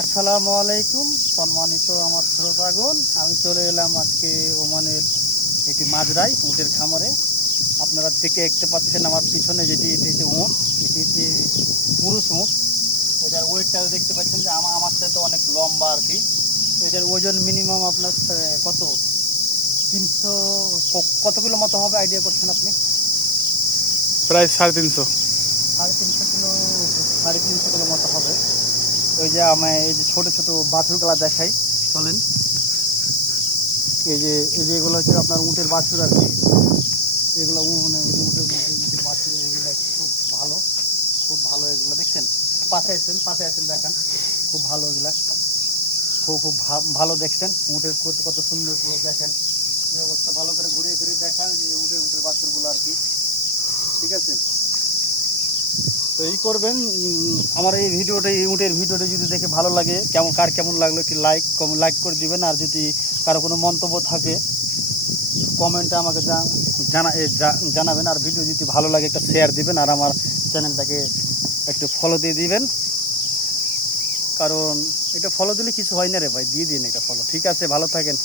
আসসালামু আলাইকুম সম্মানিত আমার শ্রোতাগণ। আমি চলে এলাম আজকে ওমানের একটি মাজরাই উটের খামারে। আপনারা দেখে দেখতে পাচ্ছেন আমার পিছনে যেটি এটি হচ্ছে উঁট এটি হচ্ছে পুরুষ উঁট। এটার ওয়েটটা দেখতে পাচ্ছেন যে আমার আমার সাথে অনেক লম্বা আর কি। এটার ওজন মিনিমাম আপনার কত? তিনশো কত কিলো মতো হবে? আইডিয়া করছেন আপনি? প্রায় সাড়ে তিনশো। সাড়ে তিনশো কিলো সাড়ে তিনশো কিলো মতো হবে। ওই যে আমায় এই যে ছোটো ছোটো বাছুরগুলা দেখাই, চলেন। এই যে এই যে এগুলো হচ্ছে আপনার উটের বাছুর আর কি। এগুলো মানে উটের উটের বাছুর, এগুলো খুব ভালো খুব ভালো এগুলো, দেখছেন? পাশে আছেন পাশে আছেন, দেখান। খুব ভালো এগুলা। খুব খুব ভালো দেখছেন? উটের কত কত সুন্দর করে দেখেন। এই অবস্থা ভালো করে ঘুরিয়ে ফিরিয়ে দেখান যে উটের উটের বাছুরগুলো আর কি। ঠিক আছে? তো এই করবেন আমার এই ভিডিওটা, এই উটের ভিডিওটা যদি দেখে ভালো লাগে, কেমন, কার কেমন লাগল একটি লাইক কম লাইক করে দিবেন, আর যদি কারও কোনো মন্তব্য থাকে কমেন্টে আমাকে জানা জানাবেন, আর ভিডিও যদি ভালো লাগে একটা শেয়ার দিবেন, আর আমার চ্যানেলটাকে একটু ফলো দিয়ে দিবেন। কারণ এটা ফলো দিলে কিছু হয় না রে ভাই, দিয়ে দিন এটা ফলো ঠিক আছে, ভালো থাকেন।